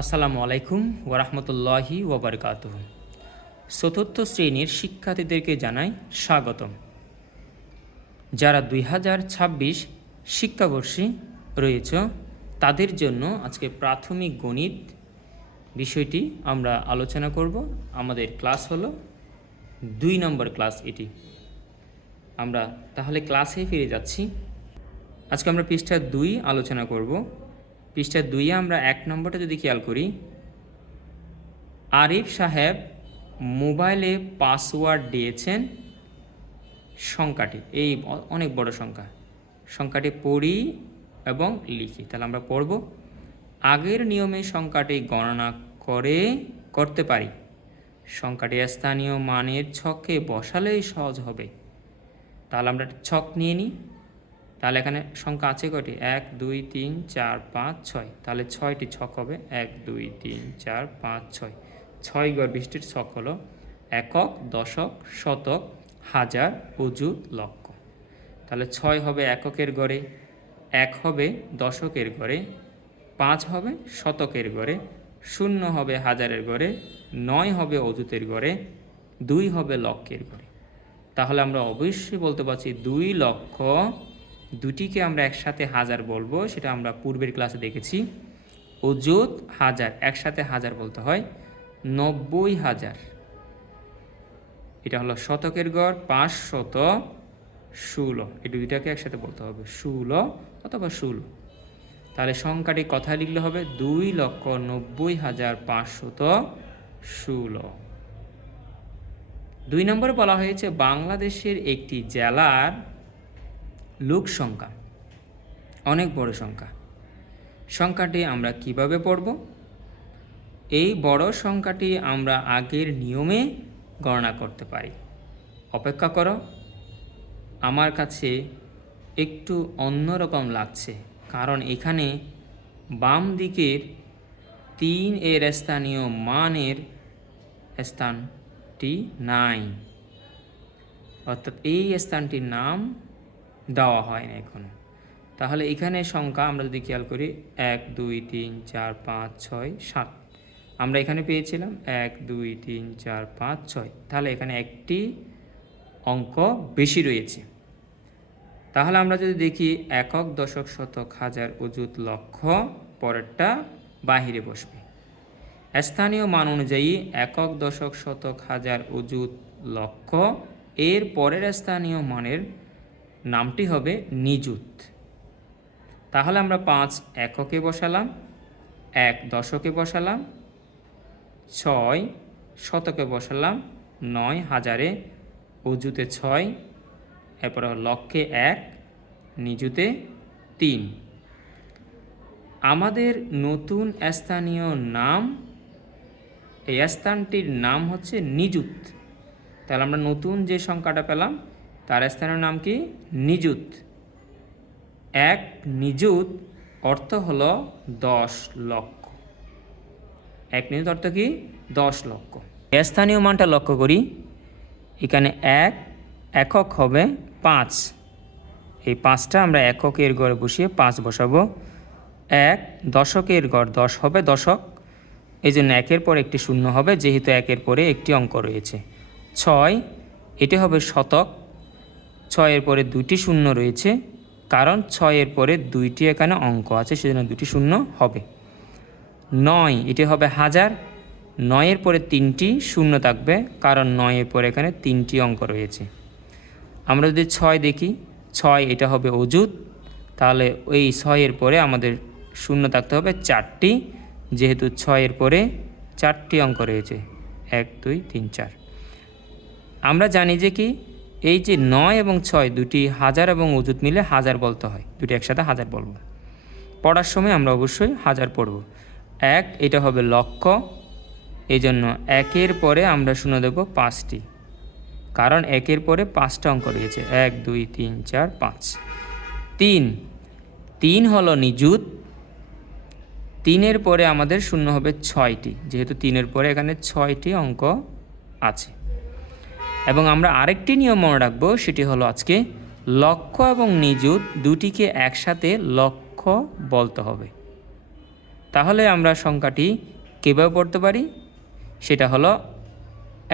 আসসালামু আলাইকুম ওরহমতুল্লাহি ওবরকাতুহ। চতুর্থ শ্রেণীর শিক্ষার্থীদেরকে জানাই স্বাগতম। যারা 2026 শিক্ষাবর্ষে রয়েছ তাদের জন্য আজকে প্রাথমিক গণিত বিষয়টি আমরা আলোচনা করব। আমাদের ক্লাস হলো 2 নম্বর ক্লাস এটি। আমরা তাহলে ক্লাসে ফিরে যাচ্ছি। আজকে আমরা পৃষ্ঠা 2 আলোচনা করব। পৃষ্ঠা 2-এ আমরা 1 নম্বরটা যদি খেয়াল করি, আরিফ সাহেব মোবাইলে পাসওয়ার্ড দিয়েছেন সংখ্যাটি, এই অনেক বড় সংখ্যাটি পড়ি এবং লিখি। তাহলে আমরা পড়ব, আগের নিয়মে সংখ্যাটি গণনা করতে পারি। সংখ্যাটি স্থানীয় মানের ছকে বসালেই সহজ হবে। তাহলে আমরা ছক নিয়ে নিই। তাহলে এখানে সংখ্যা আছে কয়টি? 1 2 3 4 5 6। তাহলে 6টি ছক হবে। 1 2 3 4 5 6। 6 ঘর বিশিষ্ট ছক হলো একক, দশক, শতক, হাজার, অযুত, লক্ষ। তাহলে 6 হবে এককের ঘরে, 1 হবে দশকের ঘরে, 5 হবে শতকের ঘরে, 0 হবে হাজারের ঘরে, 9 হবে অযুতের ঘরে, 2 হবে লক্ষের ঘরে। তাহলে আমরা অবশ্যই বলতে পারছি 2 লক্ষ, দুটিকে আমরা একসাথে হাজার বলবো, সেটা আমরা পূর্বের ক্লাসে দেখেছি। অযুত হাজার, একসাথে হাজার বলতে হয় 90,000। এটা হলো শতকের ঘর, 516। এই দুইটাকে একসাথে বলতে হবে 16 অথবা 16। তাহলে সংখ্যাটি কথায় লিখলে হবে 2,90,516। 2 নম্বরে বলা হয়েছে বাংলাদেশের একটি জেলার লোক সংখ্যা অনেক বড় সংখ্যা। সংখ্যাটি আমরা কিভাবে পড়ব? এই বড় সংখ্যাটি আমরা আগের নিয়মে গণনা করতে পারি। অপেক্ষা করো, আমার কাছে একটু অন্যরকম লাগছে, কারণ এখানে বাম দিকের 3 এর স্থানীয় মানের স্থানটি নাই, অর্থাৎ এই স্থানটির নাম দেওয়া হয় না এখনো। তাহলে এখানে সংখ্যা আমরা যদি খেয়াল করি 1 2 3 4 5 6 7, আমরা এখানে পেয়েছিলাম 1 2 3 4 5 6। তাহলে এখানে একটি অঙ্ক বেশি রয়েছে। তাহলে আমরা যদি দেখি একক, দশক, শতক, হাজার, অযুত, লক্ষ, পরেরটা বাহিরে বসবে। স্থানীয় মান অনুযায়ী একক, দশক, শতক, হাজার, অযুত, লক্ষ এর পরের স্থানীয় মানের নামটি হবে নিযুত। তাহলে আমরা 5 এককে বসালাম, 1 দশকে বসালাম, 6 শতকে বসালাম, 9 হাজারে, অযুতে 6, এরপরে লক্ষে 1, নিযুতে 3। আমাদের নতুন স্থানীয় নাম, এই স্থানটির নাম হচ্ছে নিযুত। তাহলে আমরা নতুন যে সংখ্যাটা পেলাম তার স্থানীয় নাম কি? নিযুত। 1 নিযুত অর্থ হলো 10 লক্ষ। 1 নিযুত অর্থ কি? 10 লক্ষ। স্থানীয় মানটা লক্ষ্য করি, এখানে 1 একক হবে 5। এই 5টা আমরা এককের ঘরে বসিয়ে 5 বসাবো। 1 দশকের ঘর 10 হবে দশক, এই জন্য 1-এর পরে একটি শূন্য হবে, যেহেতু 1-এর পরে একটি অঙ্ক রয়েছে। 6 এটি হবে শতক, 6-এর পরে 2টি শূন্য রয়েছে, কারণ 6-এর পরে 2টি এখানে অঙ্ক আছে, সেজন্য 2টি শূন্য হবে। 9 এটি হবে হাজার, 9-এর পরে 3টি শূন্য থাকবে, কারণ 9-এর পরে এখানে 3টি অঙ্ক রয়েছে। আমরা যদি 6 দেখি, 6 এটা হবে অযুত, তাহলে ওই 6-এর পরে আমাদের শূন্য থাকতে হবে 4টি, যেহেতু 6-এর পরে 4টি অঙ্ক রয়েছে, 1 2 3 4। আমরা জানি যে কি, এই যে 9 এবং 6 দুটি হাজার এবং অযুত মিলে হাজার বলতে হয়, দুটি একসাথে হাজার বলবো। পড়ার সময় আমরা অবশ্যই হাজার পড়ব। 1 এটা হবে লক্ষ, এই জন্য 1-এর পরে আমরা শূন্য দেব 5টি, কারণ 1-এর পরে 5টা অঙ্ক রয়েছে, 1 2 3 4 5। 3 হলো নিযুত, 3-এর পরে আমাদের শূন্য হবে 6টি, যেহেতু 3-এর পরে এখানে 6টি অঙ্ক আছে। এবং আমরা আরেকটি নিয়ম মনে রাখবো, সেটি হলো আজকে লক্ষ এবং নিযুত দুটিকে একসাথে লক্ষ বলতে হবে। তাহলে আমরা সংখ্যাটি কীভাবে পড়তে পারি? সেটা হলো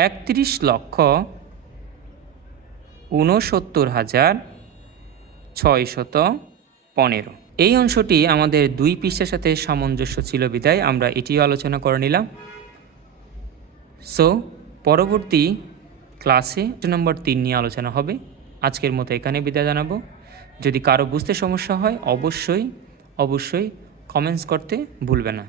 31,69,615। এই অংশটি আমাদের 2 পৃষ্ঠার সাথে সামঞ্জস্য ছিল বিধায় আমরা এটিও আলোচনা করে নিলাম। সো পরবর্তী ক্লাসে নম্বর 3 নিয়ে আলোচনা হবে। আজকের মতো এখানে বিদায় জানাবো। যদি কারো বুঝতে সমস্যা হয় অবশ্যই কমেন্টস করতে ভুলবে না।